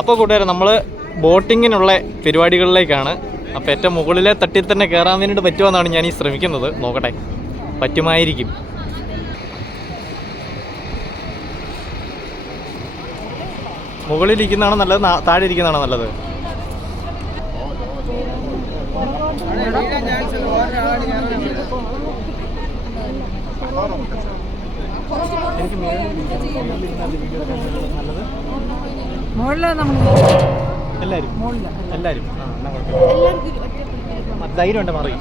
അപ്പോൾ കൂട്ടുകാരെ നമ്മൾ ബോട്ടിങ്ങിനുള്ള പരിപാടികളിലേക്കാണ്. അപ്പോൾ ഏറ്റവും മുകളിലെ തട്ടിൽ തന്നെ കയറാൻ വേണ്ടിയിട്ട് പറ്റുമെന്നാണ് ഞാൻ ഈ ശ്രമിക്കുന്നത്. നോക്കട്ടെ പറ്റുമായിരിക്കും. മുകളിലിരിക്കുന്നതാണോ നല്ലത് താഴെ ഇരിക്കുന്നതാണോ നല്ലത്. എനിക്ക് മുകളിൽ നമ്മൾ എല്ലാവരും എല്ലാവരും മാറി.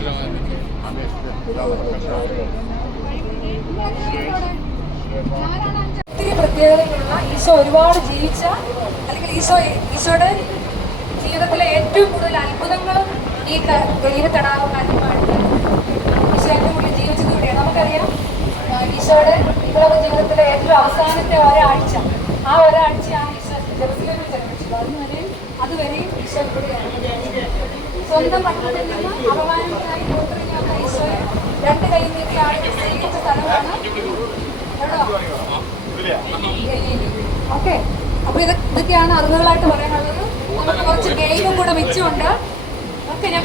ഒത്തിരി പ്രത്യേകതകളുള്ള ഈശോ ഒരുപാട് ജീവിച്ച അല്ലെങ്കിൽ ഈശോ ഈശോയുടെ ജീവിതത്തിലെ ഏറ്റവും കൂടുതൽ അത്ഭുതങ്ങളും ഈ ഗലീല തടാകം കാര്യമായിട്ട് ഈശോ ഏറ്റവും കൂടുതൽ ജീവിച്ചതിലൂടെയാണ് നമുക്കറിയാം ഈശോയുടെ ജീവിതത്തിലെ ഏറ്റവും അവസാനത്തെ ഒരാഴ്ച. ആ ഒരാഴ്ച അതുവരെ സ്വന്തം പട്ടണത്തിൽ നിന്ന് അപമാനത്തിനായി പുറത്തിറങ്ങിയ ഈശോയെ രണ്ട് കൈ നീട്ടി ആളുകൾ സ്വീകരിച്ച സ്ഥലമാണ് ഓക്കെ. അപ്പൊ ഇത് ഇതൊക്കെയാണ് അറിവുകളായിട്ട് പറയാനുള്ളത്. നമുക്ക് കുറച്ച് ഗെയിമും കൂടെ വെച്ചുകൊണ്ട് ഓക്കെ ഞാൻ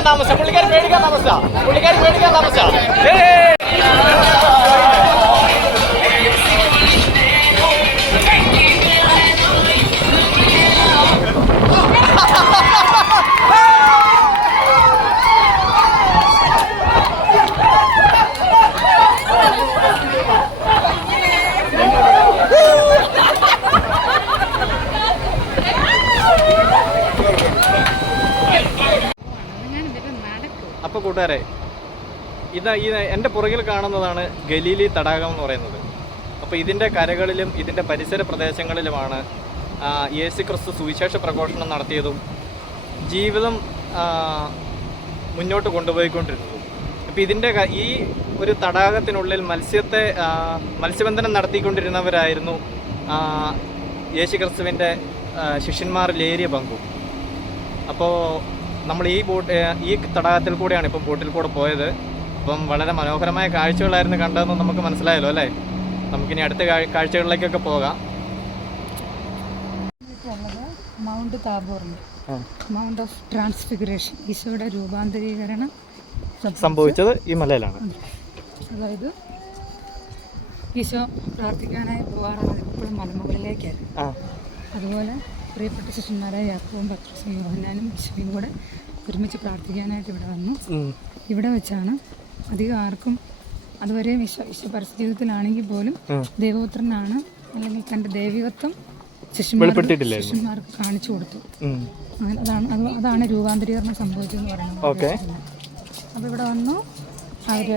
പേടിക്കാൻ താമസം പുള്ളിക്കാർ പേടിക്കാൻ താമസ പുള്ളിക്കാർ പേടിക്കാൻ താമസ പാട്ടിരിക്കാം കൂട്ടുകാരെ ഇത് ഈ എന്റെ പുറകിൽ കാണുന്നതാണ് ഗലീലി തടാകം എന്ന് പറയുന്നത്. അപ്പോൾ ഇതിന്റെ കരകളിലും ഇതിന്റെ പരിസര പ്രദേശങ്ങളിലുമാണ് യേശു ക്രിസ്തു സുവിശേഷ പ്രഘോഷണം നടത്തിയതും ജീവിതം മുന്നോട്ട് കൊണ്ടുപോയിക്കൊണ്ടിരുന്നതും. അപ്പോൾ ഇതിന്റെ ഈ ഒരു തടാകത്തിനുള്ളിൽ മത്സ്യത്തെ മത്സ്യബന്ധനം നടത്തിക്കൊണ്ടിരുന്നവരായിരുന്നു യേശു ക്രിസ്തുവിന്റെ ശിഷ്യന്മാരിലേറിയ പങ്കും. അപ്പോൾ നമ്മൾ ഈ ബോട്ട് ഈ തടാകത്തിൽ കൂടെയാണ് ഇപ്പം ബോട്ടിൽ കൂടെ പോയത്. അപ്പം വളരെ മനോഹരമായ കാഴ്ചകളായിരുന്നു കണ്ടതെന്ന് നമുക്ക് മനസ്സിലായല്ലോ അല്ലേ? നമുക്കിനി അടുത്ത കാഴ്ചകളിലേക്കൊക്കെ പോകാം. മൗണ്ട് താബോറിന് മൗണ്ട് ഓഫ് ട്രാൻസ്ഫിഗറേഷൻ ഈശോയുടെ രൂപാന്തരീകരണം സംഭവിച്ചത് ഈ മലയിലാണ്. അതായത് ഈശോ പ്രാർത്ഥിക്കാനായി പോകാറുള്ളത് എപ്പോഴും മലമുകളിലേക്കായിരുന്നു. അതുപോലെ പ്രിയപ്പെട്ട ശിഷ്യന്മാരായ യാക്കോവും പത്രസും യോഹന്നാനും ഈശോയും കൂടെ ഒരുമിച്ച് പ്രാർത്ഥിക്കാനായിട്ട് ഇവിടെ വന്നു. ഇവിടെ വെച്ചാണ് അധികം ആർക്കും അതുവരെ വിശ്വ വിശ്വ പരസ്യജീവിതത്തിലാണെങ്കിൽ പോലും ദേവപുത്രനാണ് അല്ലെങ്കിൽ തന്റെ ദൈവികത്വം ശിഷ്യന്മാർക്ക് ശിഷ്യന്മാർക്ക് കാണിച്ചു കൊടുത്തു. അങ്ങനെ അതാണ് അത് അതാണ് രൂപാന്തരീകരണം സംഭവിച്ചതെന്ന് പറയുന്നത്. അപ്പോൾ ഇവിടെ വന്നു അവർ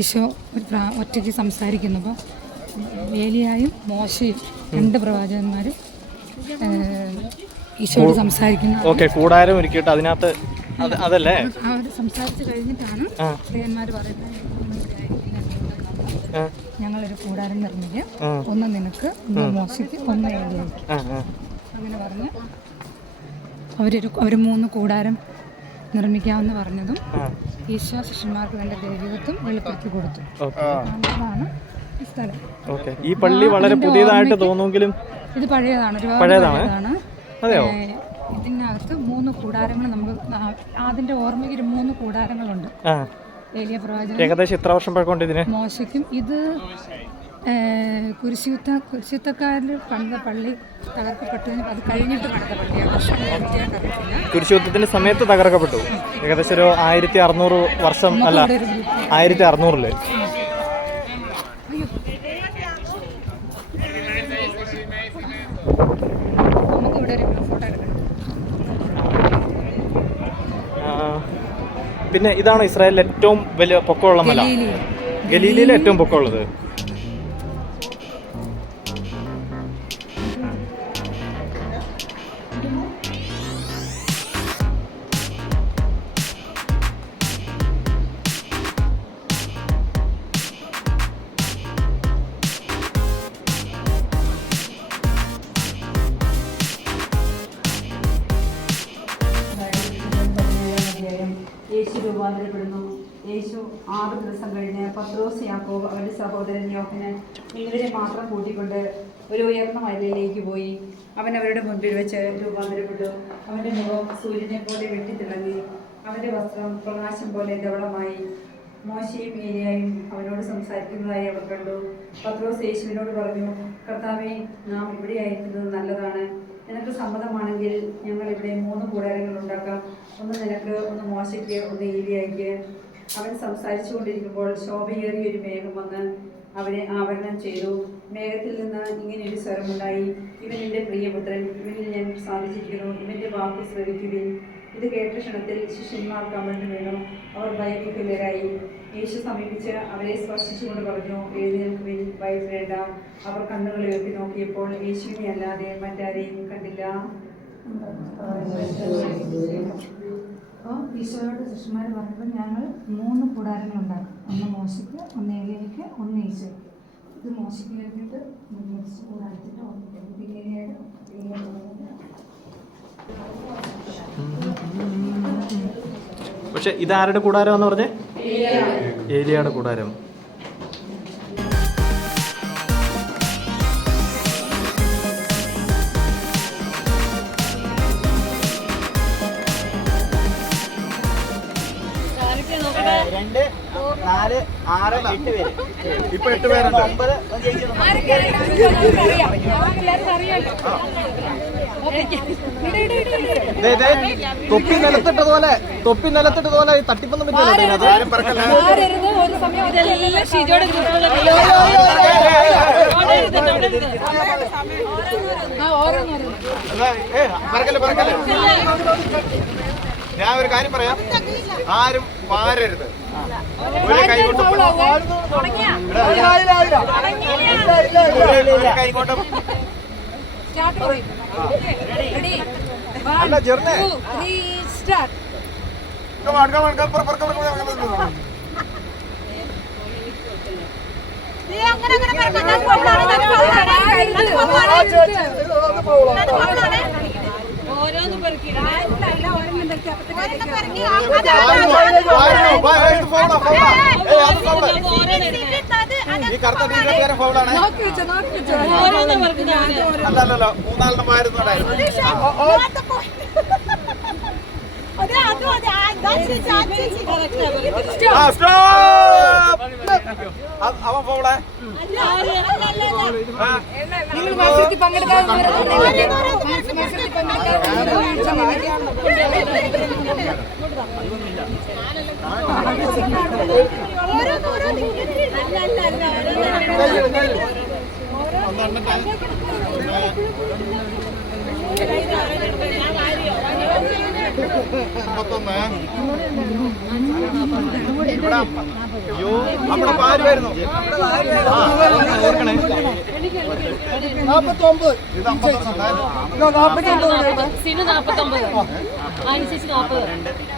ഈശോ ഒരു ഒറ്റയ്ക്ക് സംസാരിക്കുന്നു. അപ്പോൾ ഏലിയായും മോശയും രണ്ട് പ്രവാചകന്മാരും ഈശോട് സംസാരിക്കുന്ന. ഓക്കെ കൂടാരം ഒരുക്കിയിട്ട് അതിനകത്ത് അതല്ലേ? അവർ സംസാരിച്ചു കഴിഞ്ഞിട്ടാണ്. സ്ത്രീയന്മാർ പറയുന്നത് "നിങ്ങൾ ഇവിടെ ആയിരിക്കില്ല, എന്തുകൊണ്ടെന്ന് ആ, ഞങ്ങളൊരു കൂടാരം നിർമ്മിക്കുക. ഒന്ന് നിനക്ക് ഒന്ന് മോശയ്ക്ക് ഒന്ന് ഏലിയായിക്ക്. അങ്ങനെ പറഞ്ഞ് അവരൊരു അവർ മൂന്ന് കൂടാരം നിർമ്മിക്കാമെന്ന് പറഞ്ഞതും ഈശോ ശിഷ്യന്മാർക്ക് വേണ്ട ദൈവികത്വം വെളിപ്പെടുത്തി കൊടുത്തു. അതാണ് ഓക്കെ. ഈ പള്ളി വളരെ പുതിയതായിട്ട് തോന്നുമെങ്കിലും ഇത് പഴയതാണ് പഴയതാണ്? അതെയോ? ഇതിനകത്ത് മൂന്ന് കൂടാരങ്ങൾ നമുക്ക് അതിന്റെ ഓർമ്മയ്ക്ക് മൂന്ന് കൂടാരങ്ങളുണ്ട്. ഏകദേശം എത്ര വർഷം പഴക്കമുണ്ട് ഇതിന്? മോശയ്ക്കും ഇത് ഏ, കുരിശുയുദ്ധ കുരിശുദ്ധക്കാരിൽ പണിത പള്ളി തകർക്കപ്പെട്ടതിന് അത് കഴിഞ്ഞിട്ട് പണിത പള്ളിയാണ്. കുരിശുദ്ധത്തിന്റെ സമയത്ത് തകർക്കപ്പെട്ടു. ഏകദേശം ഒരു ആയിരത്തി അറുന്നൂറ് വർഷം അല്ല ആയിരത്തി അറുന്നൂറിൽ. പിന്നെ ഇതാണ് ഇസ്രായേലിലെ ഏറ്റവും വലിയ പൊക്കമുള്ള മല. ഗലീലിയിലെ ഏറ്റവും പൊക്കമുള്ളത്. ദിവസം കഴിഞ്ഞ് പത്രോസ് യാക്കോബ് അവന്റെ സഹോദരൻ യോഹനൻ ഇവരെ മാത്രം കൂട്ടിക്കൊണ്ട് ഒരു ഉയർന്ന മലയിലേക്ക് പോയി. അവൻ അവരുടെ മുൻപിൽ വെച്ച് രൂപാന്തരപ്പെട്ടു. അവന്റെ മുഖം സൂര്യനെ പോലെ വെട്ടിത്തിളങ്ങി. അവന്റെ വസ്ത്രം പ്രകാശം പോലെ ധവളമായി. മോശയും ഏരിയയും അവനോട് സംസാരിക്കുന്നതായി അവർ കണ്ടു. പത്രോസ് യേശുവിനോട് പറഞ്ഞു കർത്താവെ നാം ഇവിടെയായിരിക്കുന്നത് നല്ലതാണ്. നിനക്ക് സമ്മതമാണെങ്കിൽ ഞങ്ങൾ ഇവിടെ മൂന്ന് കൂടാരങ്ങൾ ഉണ്ടാക്കാം. ഒന്ന് നിനക്ക് ഒന്ന് മോശയ്ക്ക് ഒന്ന് ഏലിയായിക്ക്. അവൻ സംസാരിച്ചു കൊണ്ടിരിക്കുമ്പോൾ ശോഭയേറിയ ഒരു മേഘം വന്ന് അവനെ ആവരണം ചെയ്തു. മേഘത്തിൽ നിന്ന് ഇങ്ങനെ ഒരു സ്വരമുണ്ടായി ഇവൻ എന്റെ പ്രിയപുത്രൻ ഇവനിൽ ഞാൻ സാധിച്ചിരിക്കുന്നു ഇവന്റെ വാക്ക് ശ്രവിക്കുകയും ഇത് കേട്ട ക്ഷണത്തിൽ ശിഷ്യന്മാർ കമഴ്ന്നു വീണു. അവർ ഭയമുഖിതരായി യേശു സമീപിച്ച് അവരെ സ്പർശിച്ചുകൊണ്ട് പറഞ്ഞു എഴുന്നേൽക്കുവിൻ ഭയപ്പെടേണ്ട. അവർ കണ്ണുകൾ ഉയർത്തി നോക്കിയപ്പോൾ യേശുവിനെ അല്ലാതെ മറ്റാരെയും കണ്ടില്ല. അപ്പോൾ ഈശോയോട് ശിഷ്യന്മാർ പറഞ്ഞപ്പോൾ ഞങ്ങൾ മൂന്ന് കൂടാരങ്ങൾ ഉണ്ടാക്കും ഒന്ന് മോശയ്ക്ക് ഒന്ന് ഏലിയയ്ക്ക് ഒന്ന് ഈശോയ്ക്ക്. ഇത് മോശയ്ക്ക് കഴിഞ്ഞിട്ട് നിർമ്മിച്ച് കൂടാരത്തിന്റെ ഓർമ്മിക്കും ഏലിയയുടെ പക്ഷെ ഇതാരുടെ കൂടാരം എന്ന് പറഞ്ഞേ ഏലിയയുടെ കൂടാരം. നാല് ആറ് എട്ട് പേര്. ഇപ്പൊ എട്ട് പേരുണ്ട്. ഒമ്പത് ദേ, ദേ, തൊപ്പി നിലത്തിട്ടതുപോലെ തൊപ്പി നിലത്തിട്ടതുപോലെ തട്ടിപ്പൊന്നും പറ്റില്ല പറക്കല്ലേ? പറക്കല്ലേ ഞാൻ ഒരു കാര്യം പറയാം ആരും പാരരുത് ഒരു കൈകൊണ്ട് ഒരു കൈകൊണ്ട് അല്ല ചെറുനെ കമാൺ കമാൺ കപ്പർ കപ്പർ കപ്പർ കപ്പർ അങ്ങനെ അങ്ങനെ ഈ കറുത്ത ടീഷർട്ട് കാരൻ ഫൗളാണ് അല്ല അല്ലല്ലോ മൂന്നാലെണ്ണം ആയിരുന്നു അവൻ പോവിടെ നിങ്ങൾ മത്സരത്തിൽ പങ്കെടുക്കാൻ മത്സരത്തിൽ പങ്കെടുക്കാൻ ഒന്നെണ്ണം അമ്പത്തൊന്ന് ഇവിടെ അയ്യോ അവിടെ പാരുമായിരുന്നു ഓർക്കണേ. ഇത് അമ്പത്തൊന്ന്. സിനു നാപ്പത്തൊമ്പത്. അനുസരിച്ച് നാപ്പത്.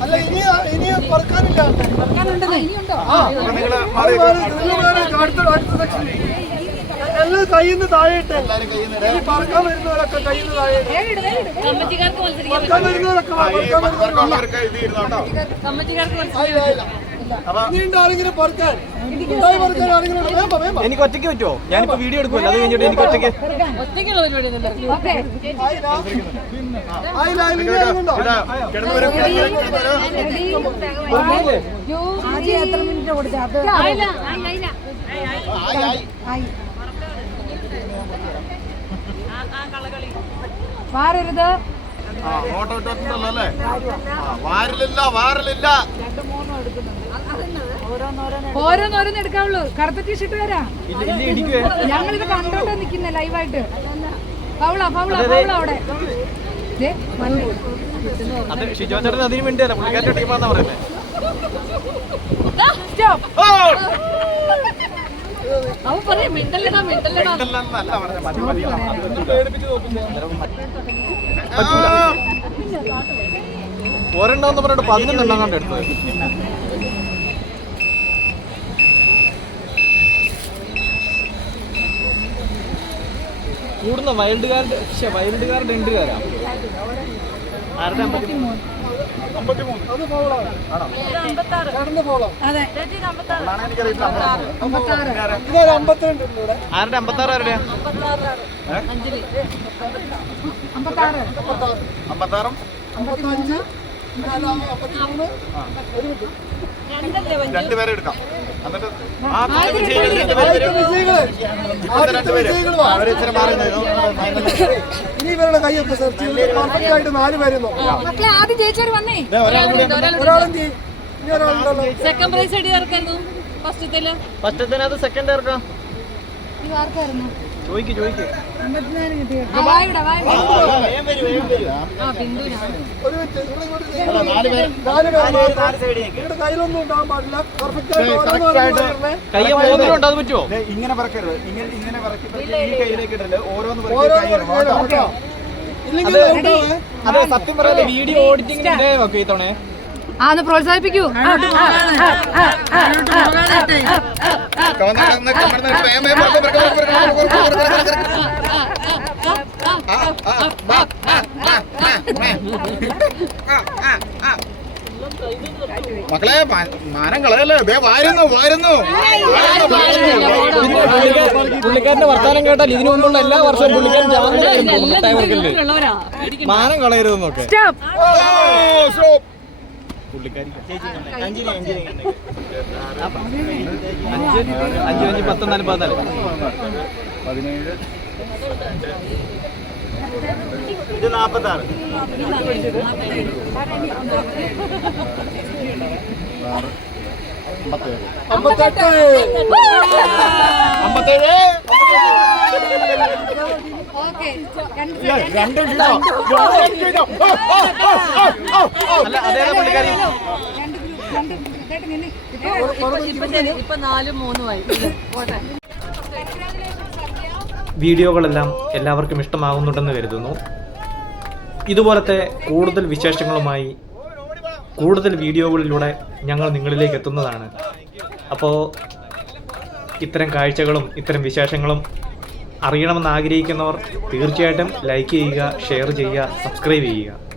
അല്ല ഇനി ഇനി പറക്കാനില്ല അടുത്ത അടുത്ത സെക്ഷനിൽ നിങ്ങൾ കയ്യിൽ നിന്ന് പറക്കാൻ വരുന്നവരൊക്കെ കയ്യിൽ നിന്ന് താഴെയിട്ടെ പറക്കാൻ എനിക്ക് ഒറ്റയ്ക്ക് പറ്റുമോ ഞാനിപ്പോ വീഡിയോ എടുക്കുമല്ലോ അത് കഴിഞ്ഞിട്ട് എനിക്ക് ഒറ്റയ്ക്ക് എത്ര മിനിറ്റ് വാരരുത്. ഓരോന്നോരോന്ന് എടുക്കാവുള്ളു. കറുത്ത ടീഷർട്ട് വരാ? ഞങ്ങളിത് കണ്ടോട്ട് നിക്കുന്ന ലൈവായിട്ട്. പൗള പൗള പൗള അവിടെ. അതിന് വേണ്ടിയല്ല ഒരെണ്ണം പറഞ്ഞിട്ട് പതിനൊന്നെണ്ണം കണ്ട് എടുത്തത്. കൂടുന്ന വൈൽഡ് കാർഡ് പക്ഷെ വൈൽഡ് കാർഡ് എൻഡുകാരാ ആരുടെ ആരുടെ? അമ്പത്താറ് ആരുടെ? അമ്പത്താറും? അമ്പത്തഞ്ച്. രണ്ടുപേരെ എടുക്കാം ഇനി സെക്കൻഡ് പ്രൈസ് ആർക്കായിരുന്നു ചോദിക്കും ഇങ്ങനെ പറക്കരുത് ഇങ്ങനെ ഇങ്ങനെ പറക്കി ഈ കയ്യിലേക്ക് ഇടൽ ഓരോന്ന് പറക്കി അതെ സത്യം പറയാതെ വീഡിയോ ഓഡിറ്റിംഗിന്റെ ഒക്കെ ഇത്തവണേ ആ ഒന്ന് പ്രോത്സാഹിപ്പിക്കൂ കവന്ന കവന്ന കവന്ന പ്രേമേ മക്കളെ മാനം കളയല്ലേ? ദേ വാരുന്നു വാരുന്നു. പുള്ളിക്കാരന്റെ വർത്താനം കേട്ടാൽ ഇതിനു മുമ്പുള്ള എല്ലാ വർഷവും പുള്ളിക്കാരൻ ഉള്ളവരാ മാനം കളയരുതെന്നൊക്കെ. അഞ്ച് അഞ്ച് അഞ്ച് പത്ത് നാല് പതിനാല്. ഇത് നാപ്പത്തി ആറ് രണ്ട് ഇപ്പൊ നാലും മൂന്നുമായി പോട്ടെ. വീഡിയോകളെല്ലാം എല്ലാവർക്കും ഇഷ്ടമാകുന്നുണ്ടെന്ന് കരുതുന്നു. ഇതുപോലത്തെ കൂടുതൽ വിശേഷങ്ങളുമായി കൂടുതൽ വീഡിയോകളിലൂടെ ഞങ്ങൾ നിങ്ങളിലേക്ക് എത്തുന്നതാണ്. അപ്പോൾ ഇത്തരം കാഴ്ചകളും ഇത്തരം വിശേഷങ്ങളും അറിയണമെന്ന് ആഗ്രഹിക്കുന്നവർ തീർച്ചയായിട്ടും ലൈക്ക് ചെയ്യുക ഷെയർ ചെയ്യുക സബ്സ്ക്രൈബ് ചെയ്യുക.